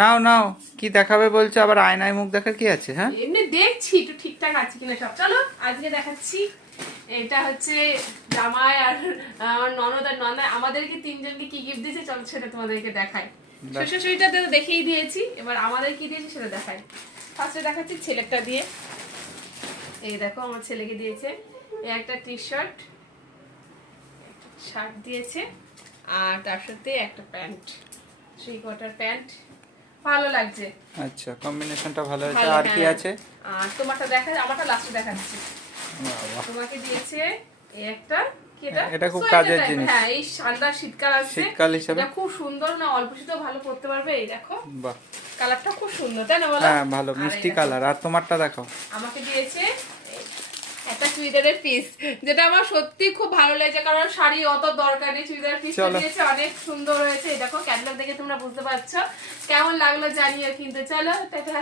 নাও নাও কি দেখাবে বলছো? আবার আয়নায় মুখ দেখা কি আছে হ্যাঁ? এমনি দেখছি একটু ঠিকঠাক আছে কিনা সব। চলো আজকে দেখাচ্ছি। এটা হচ্ছে জামাই আর আমার ননদ আর ননদ। আমাদেরকে তিনজনকে কি গিফট দিয়েছে? চলো সেটা তোমাদেরকে দেখাই। শ্বশুর শাশুড়িটা তো দেখেই দিয়েছি। এবার আমাদের কি দিয়েছে সেটা দেখাই। ফার্স্টে দেখাচ্ছি ছেলেটা দিয়ে। এই দেখো আমার ছেলেকে দিয়েছে। এই একটা টি শার্ট শার্ট দিয়েছে। আর তার সাথে একটা প্যান্ট থ্রি কোয়ার্টার প্যান্ট ভালো লাগছে। আচ্ছা কম্বিনেশনটা ভালো হয়েছে। আর কি হ্যাঁ। আছে? আর তোমারটা দেখা আমারটা লাস্টে দেখাচ্ছি। তোমাকে দিয়েছে এই একটা কি এটা? খুব কাজের জিনিস। হ্যাঁ এই শানদার শীতকাল আছে শীতকাল হিসেবে? এটা খুব সুন্দর না? অল্প শীতেও ভালো পড়তে পারবে এই দেখো। বাহ। কালারটা খুব সুন্দর তাই না বলো? হ্যাঁ ভালো মিষ্টি দেখো, কালার আর তোমারটা দেখাও। আমাকে দিয়েছে চুড়িদারের পিস যেটা আমার সত্যি খুব ভালো লেগেছে কারণ শাড়ি অত দরকার নেই। চুড়িদার পিস। দিয়েছে অনেক সুন্দর হয়েছে। এই দেখো ক্যাটলগ দেখে তোমরা বুঝতে পারছ। কেমন লাগল জানিও কিন্তু চলো টাটা।